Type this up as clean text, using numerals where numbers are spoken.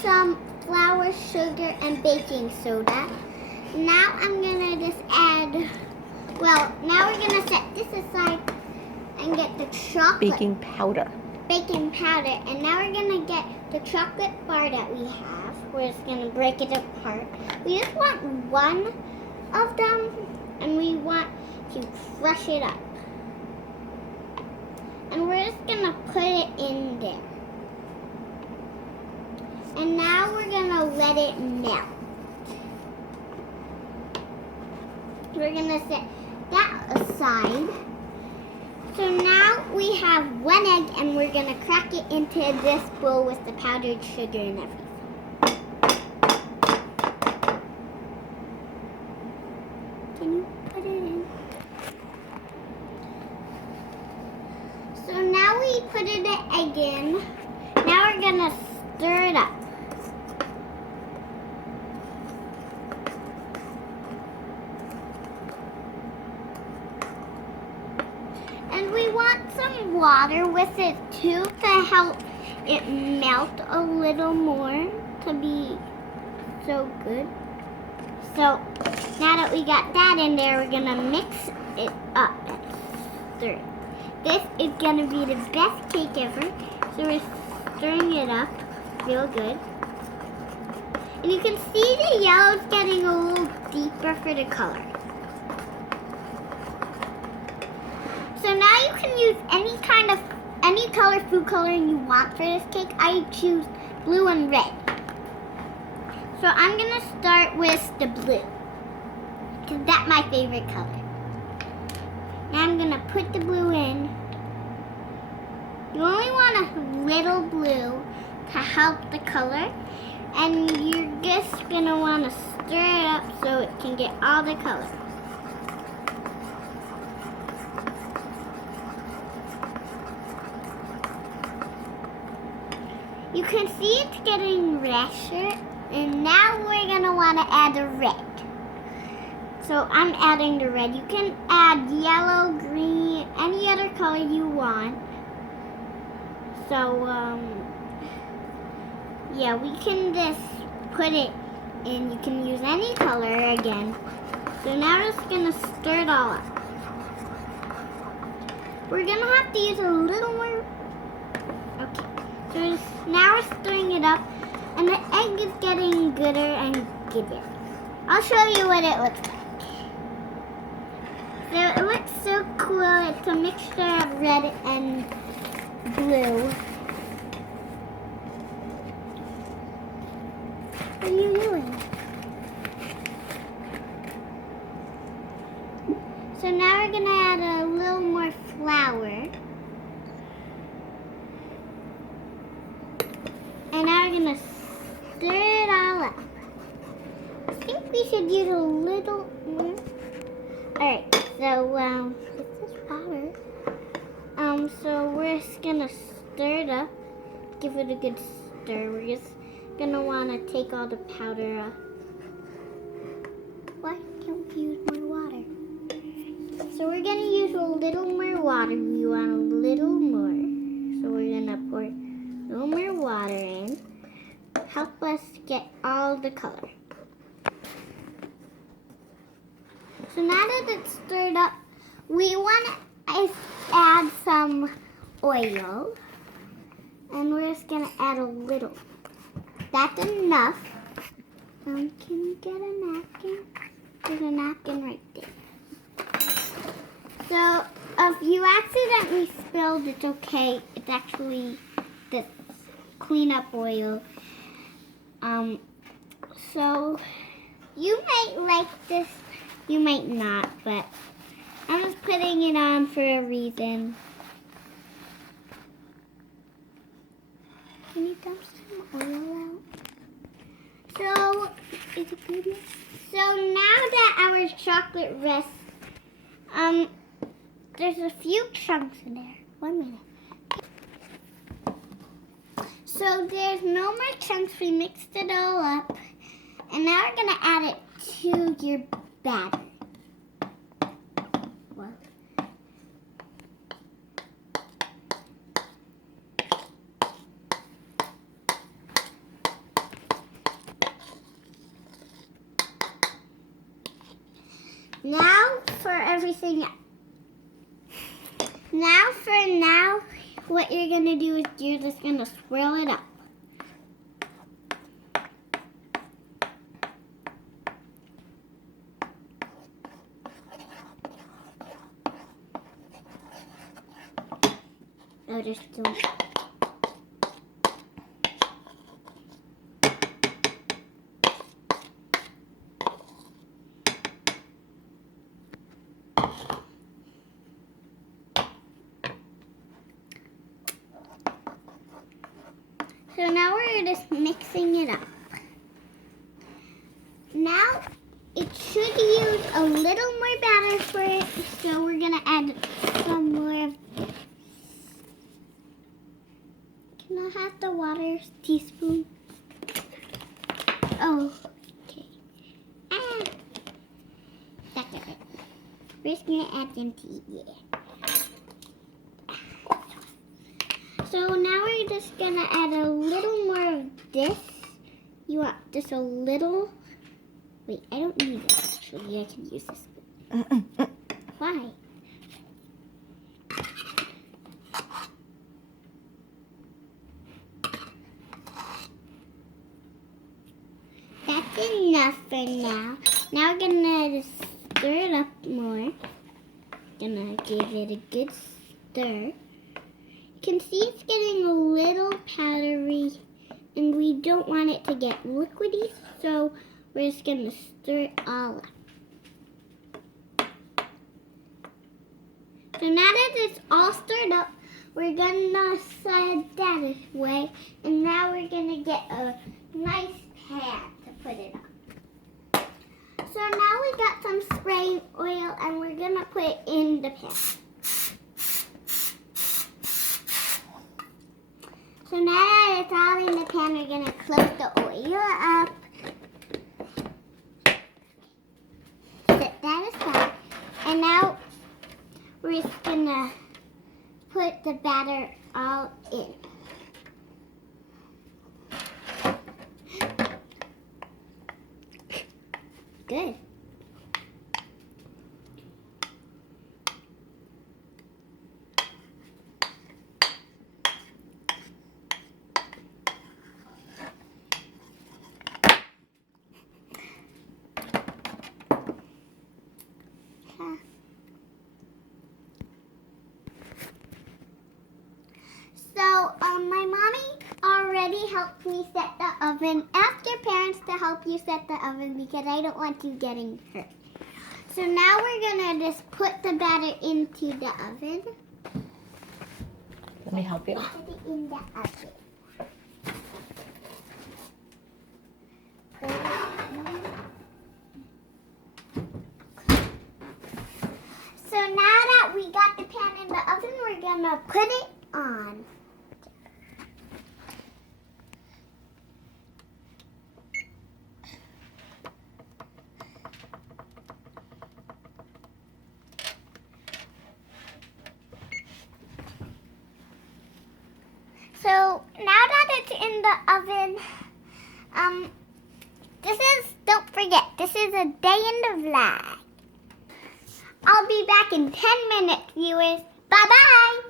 some flour, sugar, and baking soda. Now I'm gonna just add, now we're gonna set this aside and get the chocolate. Baking powder. And now we're gonna get the chocolate bar that we have. We're just gonna break it apart. We just want one of them, and we want to crush it up. And we're just gonna put it in there. And now we're gonna let it melt. We're gonna set that aside. So now we have one egg, and we're gonna crack it into this bowl with the powdered sugar and everything. Can you put it in? So now we put the egg in. Now we're gonna stir it up. And we want some water with it too to help it melt a little more to be so good. So now that we got that in there, we're gonna mix it up and stir it. This is gonna be the best cake ever. So we're stirring it up real good. And you can see the yellow's getting a little deeper for the color. So now you can use any color food coloring you want for this cake. I choose blue and red. So I'm gonna start with the blue, because that's my favorite color. Now I'm gonna put the blue in. You only want a little blue to help the color, and you're just gonna wanna stir it up so it can get all the color. You can see it's getting redder, and now we're gonna want to add the red. So I'm adding the red. You can add yellow, green, any other color you want. So yeah, we can just put it in. You can use any color again. So now we're just gonna stir it all up. We're gonna have to use a little more. Okay. So now we're stirring it up, and the egg is getting gooder and gooder. I'll show you what it looks like. So it looks so cool. It's a mixture of red and blue. What are you doing? So now we're gonna add a little more flour. And now we're gonna stir it all up. I think we should use a little more. Alright, so this is flour. So we're just gonna stir it up. Give it a good stir. We're just gonna wanna take all the powder off. Why can't we use more water? So we're gonna use a little more water. We want a little more. So we're gonna pour a little more water in. Help us get all the color. So now that it's stirred up, we want to add some oil. And we're just going to add a little. That's enough. Can you get a napkin? There's a napkin right there. So if you accidentally spilled, it's okay. It's actually the cleanup oil. So you might like this, you might not, but I'm just putting it on for a reason. Can you dump some oil out? So, is it good? So now that our chocolate rests, there's a few chunks in there. 1 minute. So there's no more chunks. We mixed it all up. And now we're going to add it to your batter. Well, everything up. Now, what you're gonna do is you're just gonna swirl it up. Oh, there's still. So now we're just mixing it up. Now it should use a little more batter for it, so we're gonna add some more of this. Can I have the water teaspoon? Oh, okay. That's it. We're just gonna add some tea, yeah. So now we're just gonna add a little more of this. You want just a little? Wait, I don't need it actually. I can use this. Why? That's enough for now. Now we're gonna just stir it up more. Gonna give it a good stir. You can see it's getting a little powdery, and we don't want it to get liquidy, so we're just going to stir it all up. So now that it's all stirred up, we're going to set that away, and now we're going to get a nice pan to put it on. So now we got some spray oil, and we're going to put it in the pan. So now that it's all in the pan, we're going to close the oil up. Set that aside. And now we're just going to put the batter all in. Good. My mommy already helped me set the oven. Ask your parents to help you set the oven because I don't want you getting hurt. So now we're going to just put the batter into the oven. Let me help you. Put it in the oven. So now that we got the pan in the oven, we're going to put it on. So now that it's in the oven, don't forget, this is a day in the vlog. I'll be back in 10 minutes, viewers. Bye-bye.